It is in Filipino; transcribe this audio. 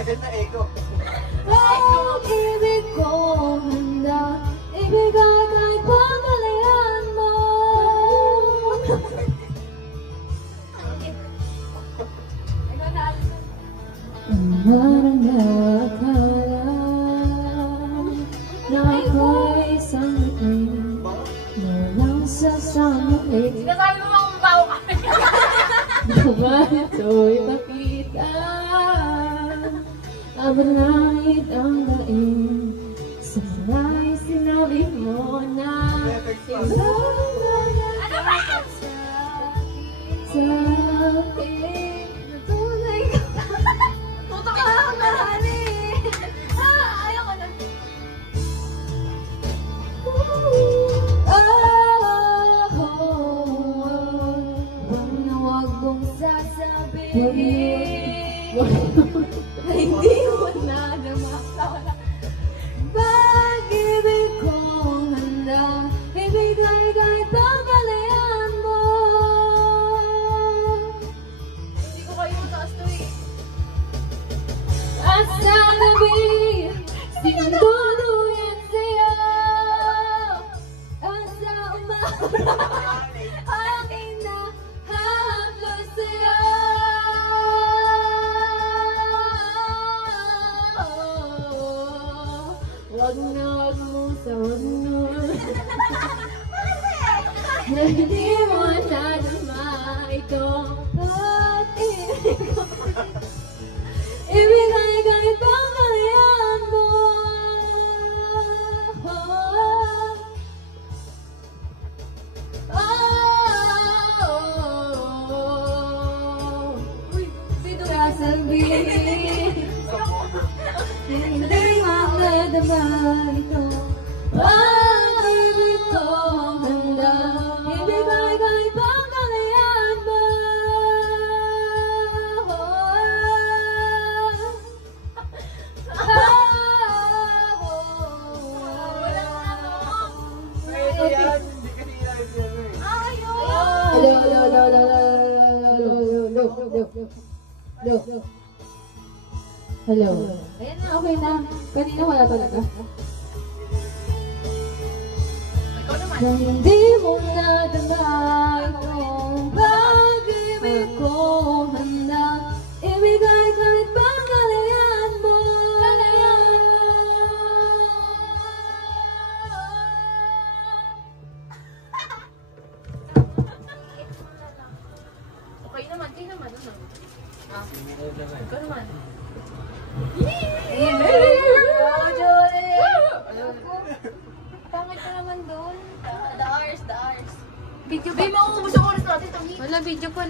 Agad na echo. Ang ibig ko handa, ibigay kahit pagkalayan mo. Parang nakakala na ako'y isang itim na lang sasamuhin. Sinasabi mo akong bawa ka. Naman ito'y pakita, abanahit ang daing sa maray sinabi mo na ilang wala sa akin na tunay ka. Tutok ka lang mahalin. Ayoko na. Huwag na huwag mong sasabihin na hindi mo na naman. Pag-ibig kong handa, ibigay kahit pagkalayan mo. Hindi ko kayo taas to eh. At sa gabi, sinunduyan sa'yo. At sa umaga, aking nahahaplos sa'yo. Wag na wag mo sa wag na. Na hindi mo nadama itong pag-ibig ko. Ibigay kahit pagkalayan mo. Sasabihin hindi makadama ito. Pag-ibig kong handa, ibigay kahit pagkalayan mo. Ito yan. Hindi kasi live yan eh. Hello, hello, hello, hello, hello, hello, hello. Hello. Ayan na, okay na. Kanina wala talaga. Ikaw naman. Nang hindi mo nadama itong pag-ibig ko handa, ibigay kahit pagkalayan mo. Okay naman, kayo naman. Ano? Ah? Ikaw naman. Oh, Jolie! Pangit ka naman doon. The hours. Video Sabi mo, kung gusto ko oras natin, Wala, video pa lang.